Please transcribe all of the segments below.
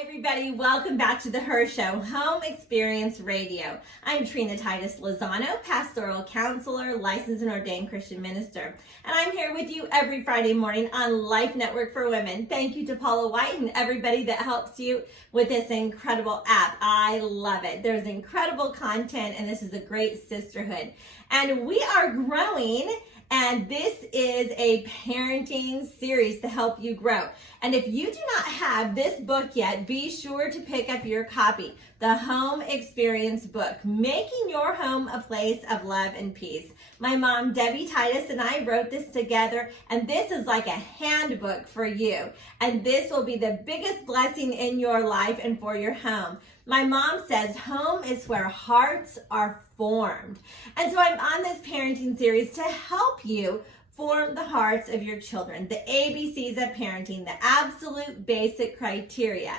Hi everybody, welcome back to the Her Show, Home Experience Radio. I'm Trina Titus Lozano, pastoral counselor, licensed and ordained Christian minister. And I'm here with you every Friday morning on Life Network for Women. Thank you to Paula White and everybody that helps you with this incredible app. I love it. There's incredible content and this is a great sisterhood. And we are growing, and this is a parenting series to help you grow. And if you do not have this book yet, be sure to pick up your copy, the Home Experience book, Making Your Home a Place of Love and Peace. My mom, Debbie Titus, and I wrote this together, and this is like a handbook for you. And this will be the biggest blessing in your life and for your home. My mom says home is where hearts are formed. And so I'm on this parenting series to help you form the hearts of your children, the ABCs of parenting, the absolute basic criteria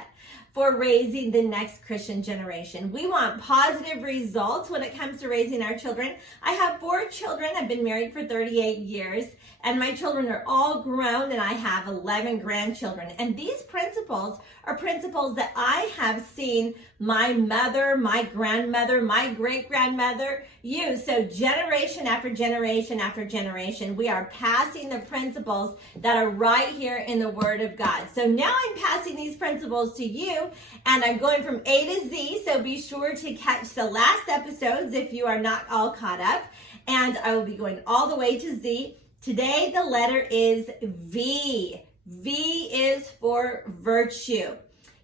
for raising the next Christian generation. We want positive results when it comes to raising our children. I have 4 children. I've been married for 38 years, and my children are all grown, and I have 11 grandchildren. And these principles are principles that I have seen my mother, my grandmother, my great-grandmother use. So generation after generation after generation, we are passing the principles that are right here in the Word of God. So now I'm passing these principles to you, and I'm going from A to Z, so be sure to catch the last episodes if you are not all caught up. And I will be going all the way to Z. Today, the letter is V. V is for virtue.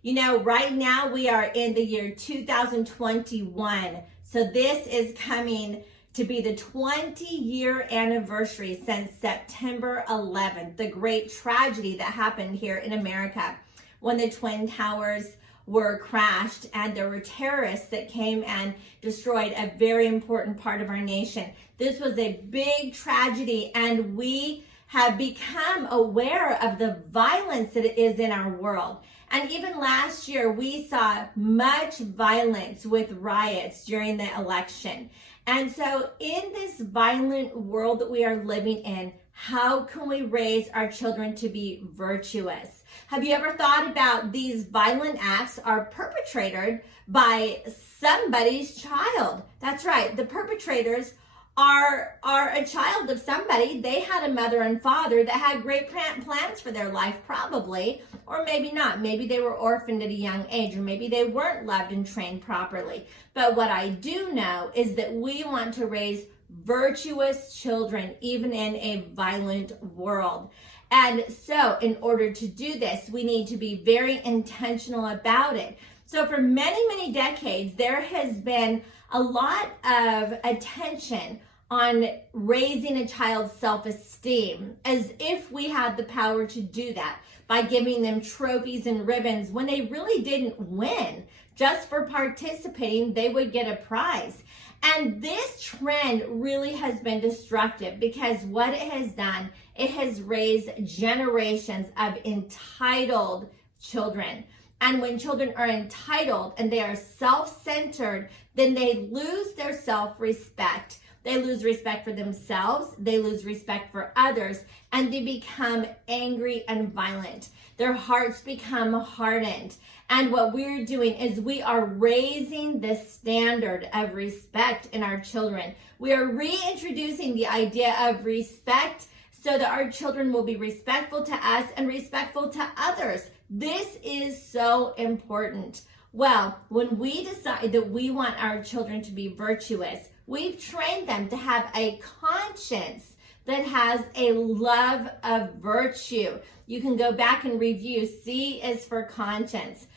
You know, right now we are in the year 2021. So this is coming to be the 20-year anniversary since September 11th, the great tragedy that happened here in America when the Twin Towers were crashed and there were terrorists that came and destroyed a very important part of our nation. This was a big tragedy, and we have become aware of the violence that is in our world. And even last year, we saw much violence with riots during the election. And so in this violent world that we are living in, how can we raise our children to be virtuous? Have you ever thought about these violent acts are perpetrated by somebody's child? That's right, the perpetrators are a child of somebody. They had a mother and father that had great plans for their life, probably, or maybe not. Maybe they were orphaned at a young age, or maybe they weren't loved and trained properly. But what I do know is that we want to raise virtuous children, even in a violent world. And so in order to do this, we need to be very intentional about it. So for many, many decades, there has been a lot of attention on raising a child's self-esteem, as if we had the power to do that by giving them trophies and ribbons when they really didn't win. Just for participating, they would get a prize. And this trend really has been destructive, because what it has done, it has raised generations of entitled children. And when children are entitled and they are self-centered, then they lose their self-respect. They lose respect for themselves, they lose respect for others, and they become angry and violent. Their hearts become hardened. And what we're doing is we are raising the standard of respect in our children. We are reintroducing the idea of respect so that our children will be respectful to us and respectful to others. This is so important. Well, when we decide that we want our children to be virtuous, we've trained them to have a conscience that has a love of virtue. You can go back and review. C is for conscience.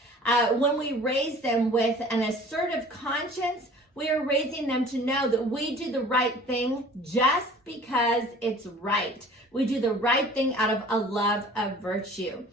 When we raise them with an assertive conscience, we are raising them to know that we do the right thing just because it's right. We do the right thing out of a love of virtue.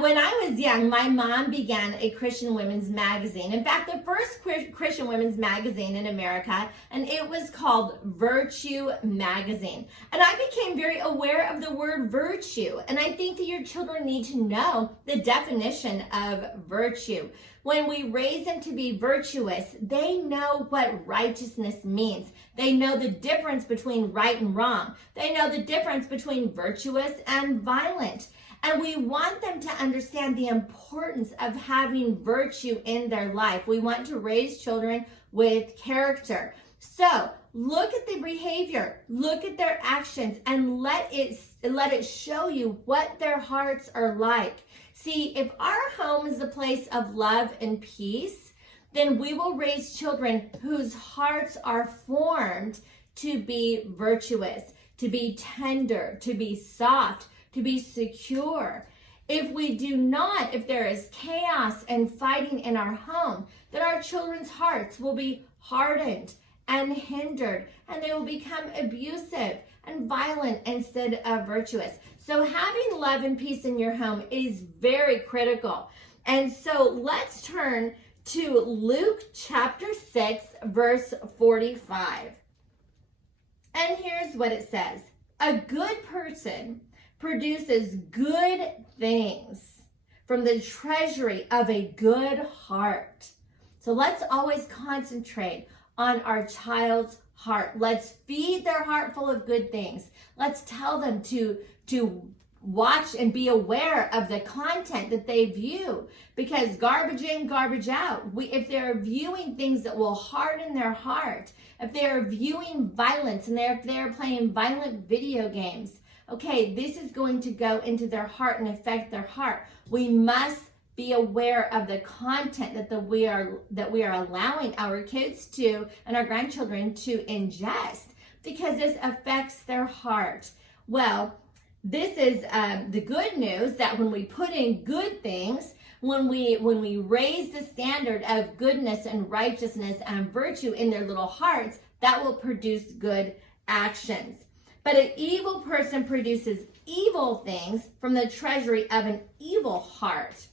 When I was young, my mom began a Christian women's magazine. In fact, the first Christian women's magazine in America, and it was called Virtue Magazine. And I became very aware of the word virtue. And I think that your children need to know the definition of virtue. When we raise them to be virtuous, they know what righteousness means. They know the difference between right and wrong. They know the difference between virtuous and violent. And we want them to understand the importance of having virtue in their life. We want to raise children with character. So look at the behavior, look at their actions, and let it show you what their hearts are like. See, if our home is a place of love and peace, then we will raise children whose hearts are formed to be virtuous, to be tender, to be soft, to be secure. If we do not, if there is chaos and fighting in our home, then our children's hearts will be hardened and hindered, and they will become abusive and violent instead of virtuous. So having love and peace in your home is very critical. And so let's turn to Luke chapter 6, verse 45. And here's what it says. A good person produces good things from the treasury of a good heart. So let's always concentrate on our child's heart. Let's feed their heart full of good things. Let's tell them to watch and be aware of the content that they view, because garbage in, garbage out. If they're viewing things that will harden their heart, if they're viewing violence and if they're playing violent video games, okay, this is going to go into their heart and affect their heart. We must be aware of the content that we are allowing our kids to and our grandchildren to ingest, because this affects their heart. Well, this is the good news, that when we put in good things, when we raise the standard of goodness and righteousness and virtue in their little hearts, that will produce good actions. But an evil person produces evil things from the treasury of an evil heart.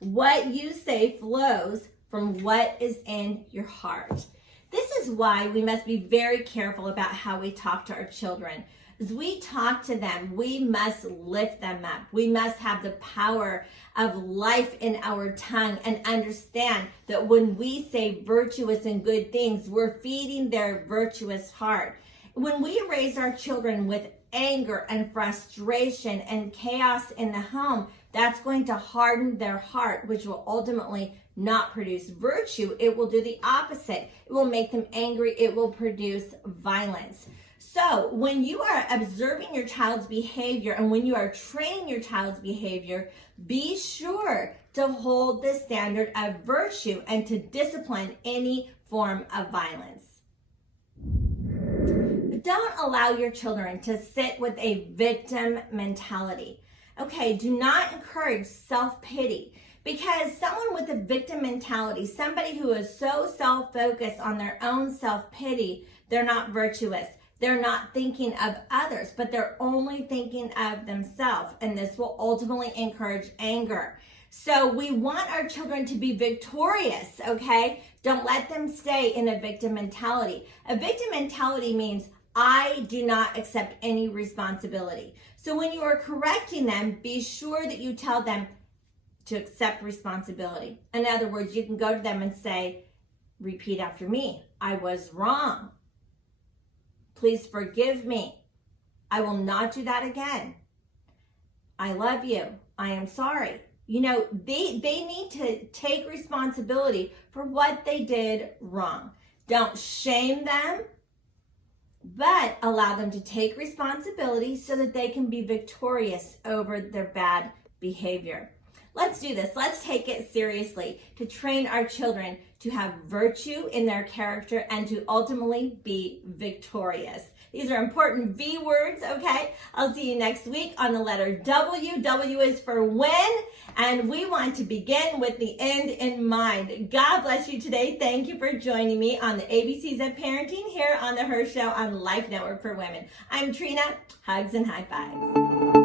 What you say flows from what is in your heart. This is why we must be very careful about how we talk to our children. As we talk to them, we must lift them up. We must have the power of life in our tongue and understand that when we say virtuous and good things, we're feeding their virtuous heart. When we raise our children with anger and frustration and chaos in the home, that's going to harden their heart, which will ultimately not produce virtue. It will do the opposite. It will make them angry. It will produce violence. So when you are observing your child's behavior and when you are training your child's behavior, be sure to hold the standard of virtue and to discipline any form of violence. Don't allow your children to sit with a victim mentality. Okay, do not encourage self-pity, because someone with a victim mentality, somebody who is so self-focused on their own self-pity, they're not virtuous. They're not thinking of others, but they're only thinking of themselves, and this will ultimately encourage anger. So we want our children to be victorious, okay? Don't let them stay in a victim mentality. A victim mentality means I do not accept any responsibility. So when you are correcting them, be sure that you tell them to accept responsibility. In other words, you can go to them and say, repeat after me. I was wrong. Please forgive me. I will not do that again. I love you. I am sorry. You know, they need to take responsibility for what they did wrong. Don't shame them, but allow them to take responsibility so that they can be victorious over their bad behavior. Let's do this. Let's take it seriously to train our children to have virtue in their character and to ultimately be victorious. These are important V words, okay? I'll see you next week on the letter W. W is for win, and we want to begin with the end in mind. God bless you today. Thank you for joining me on the ABCs of Parenting here on the Her Show on Life Network for Women. I'm Trina. Hugs and high fives.